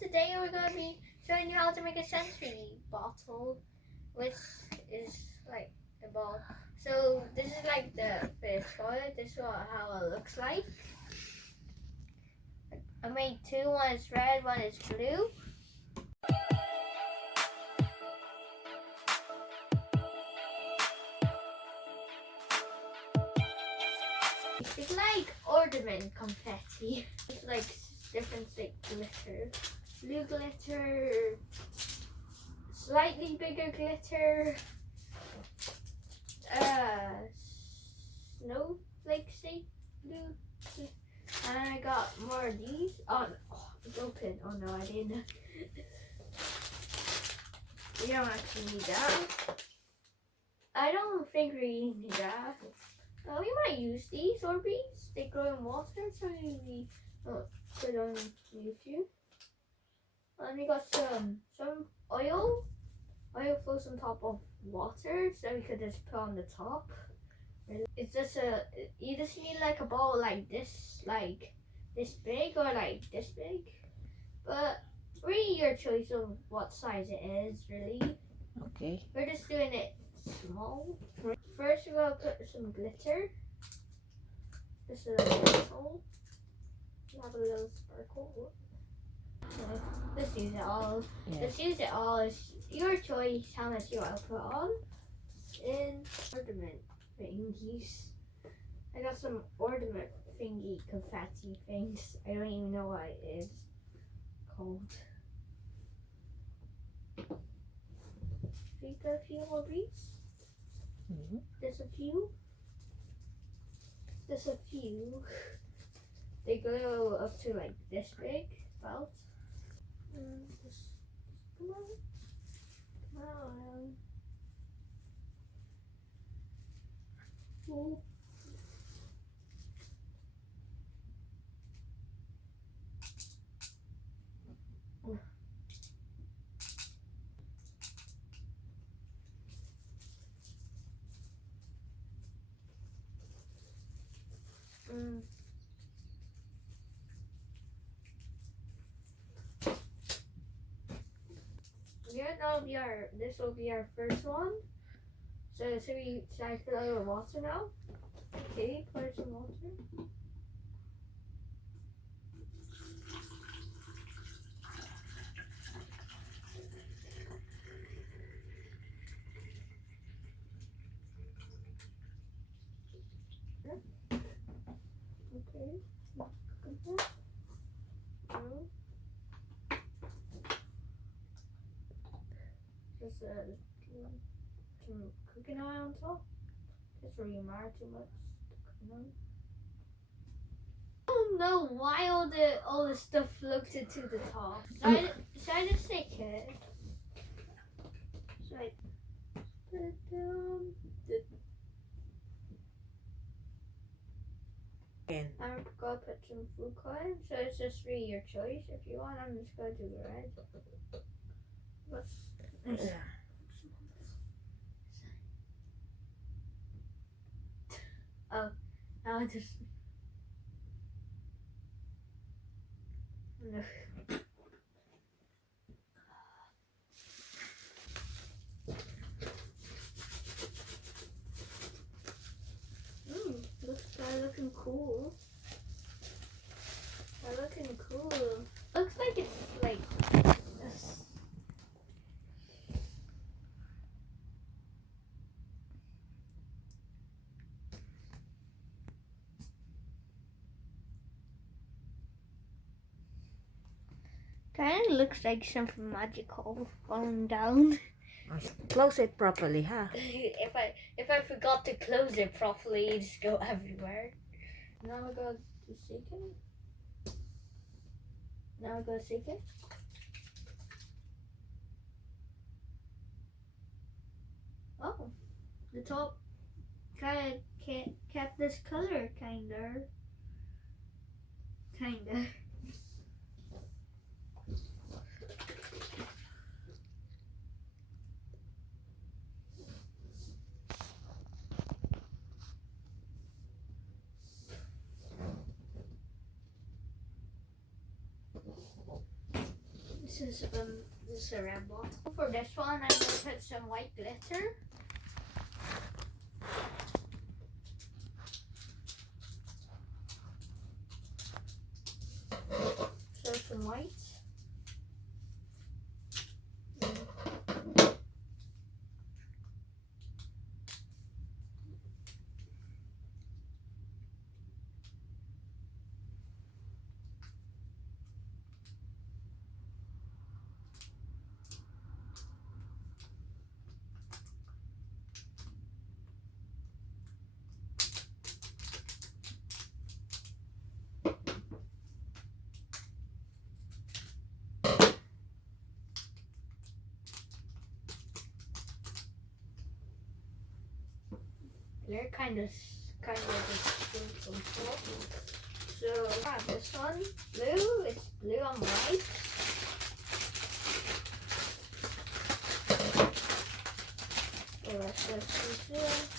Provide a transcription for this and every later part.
today we're going to be showing you how to make a sensory bottle, which is like the ball. So this is like the first one. This is how it looks like. I made two. One is red, one is blue. It's like ornament confetti. It's like different like glitter. Blue glitter, slightly bigger glitter, snowflake shape blue. And I got more of these. Oh, it's open. Oh no, I didn't. We don't actually need that. I don't think we need that. We might use these orbeez. They grow in water, so we put on YouTube. And we got some oil. Oil flows on top of water, so we could just put on the top. It's just you just need like a ball like this big or like this big. But really your choice of what size it is, really. Okay. We're just doing it small. First we're gonna put some glitter. This is a little. You have a little sparkle. Let's use it all. Yeah. Let's use it all. It's your choice how much you want to put on. And ornament thingies. I got some ornament thingy confetti things. I don't even know what it is called. We got a few more beads. There's a few. There's a few. They go up to like this big, about. Just, come on. Come on. Ooh. Yeah, this will be our first one. So should I put a little water now? Okay, pour some water. Okay. Just some cooking oil on top. Just so you mar too much. I don't know why all the stuff floated to the top. Should I just stick it? Should I put it down? I'm gonna put some food coloring, so it's just really your choice. If you want, I'm just gonna do the red. Oh, now I just. No. They're looking cool. They're looking cool. Looks like it's like this. Kind of looks like something magical falling down. Close it properly, huh? if I forgot to close it properly, it just go everywhere. Now I go to shake it. Now I go shake it. Oh, the top kind of kept this color, kinda. This is a red bottle. For this one, I'm gonna put some white glitter. So some white. They're kind of just some salt. So this one, blue. It's blue and white. So let's just use this.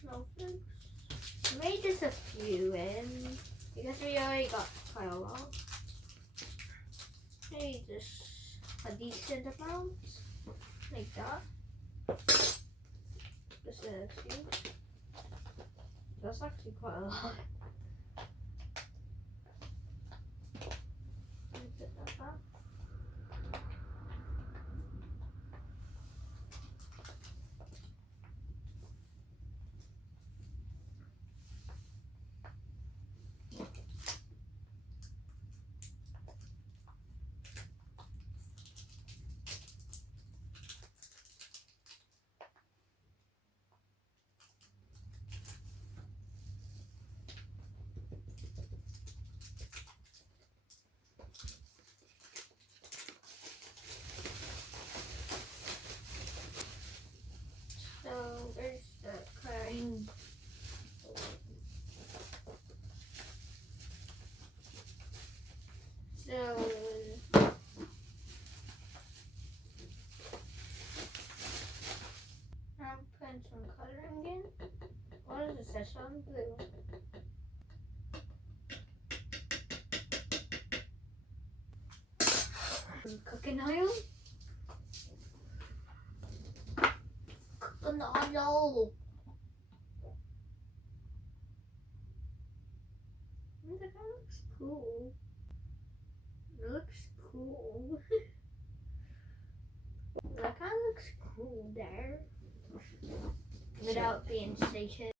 Snowflakes. Maybe just a few in because we already got quite a lot. Maybe just a decent amount, like that. Just a few. That's actually quite a lot. Put that back. So there's the crying. So I'm putting some coloring in. What is this one? Blue. Cooking oil. Cooking oil. That kind of looks cool. It looks cool. That kind of looks cool there. Without being stated.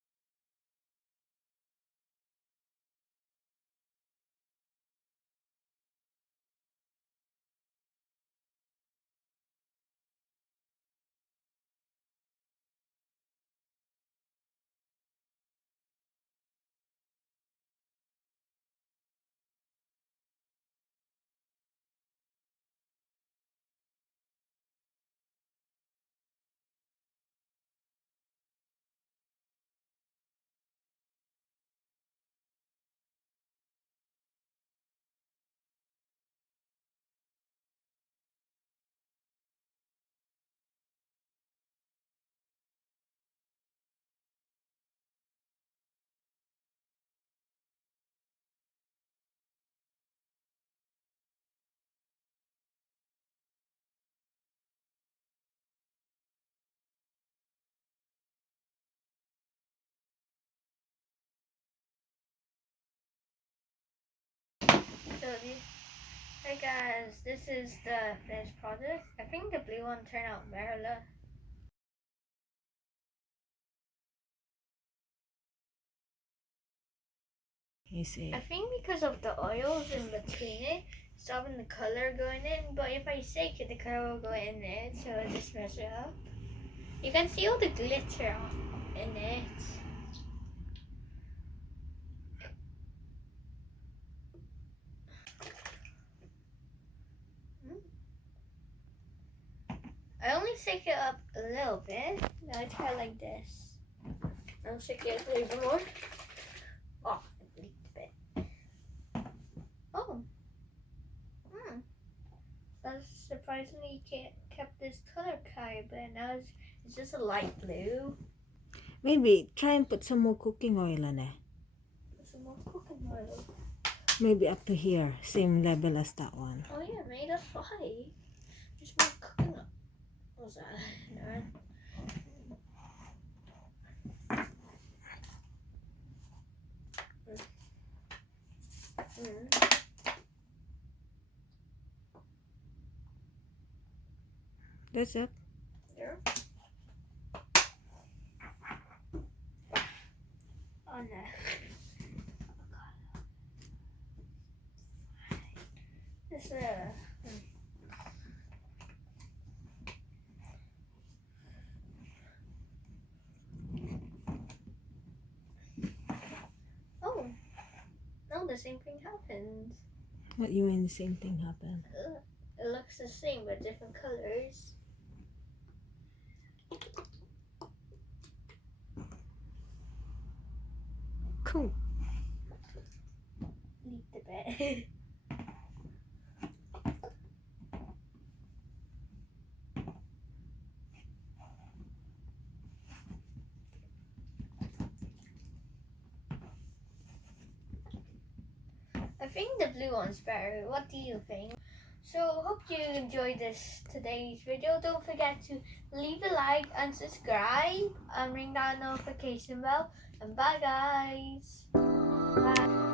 So hey guys, this is the finished product. I think the blue one turned out better. You see. I think because of the oils in between it, stopping the color going in. But if I shake it, the color will go in it, so it'll just mess it up. You can see all the glitter in it. I only shake it up a little bit. Now I try like this. I'll shake it up a little bit more. Oh, it leaked a bit. Oh. That's surprisingly kept this color kind, but now it's just a light blue. Maybe try and put some more cooking oil on it. Some more cooking oil. Maybe up to here, same level as that one. Oh yeah, made us fly. There's more cooking oil. What's that? No. That's it. There. Oh no. This Oh. No, the same thing happens. What you mean the same thing happened? It looks the same but different colors. Cool. Leaked a bit. I think the blue one's better. What do you think? So hope you enjoyed today's video. Don't forget to leave a like and subscribe and ring that notification bell. And bye guys. Bye.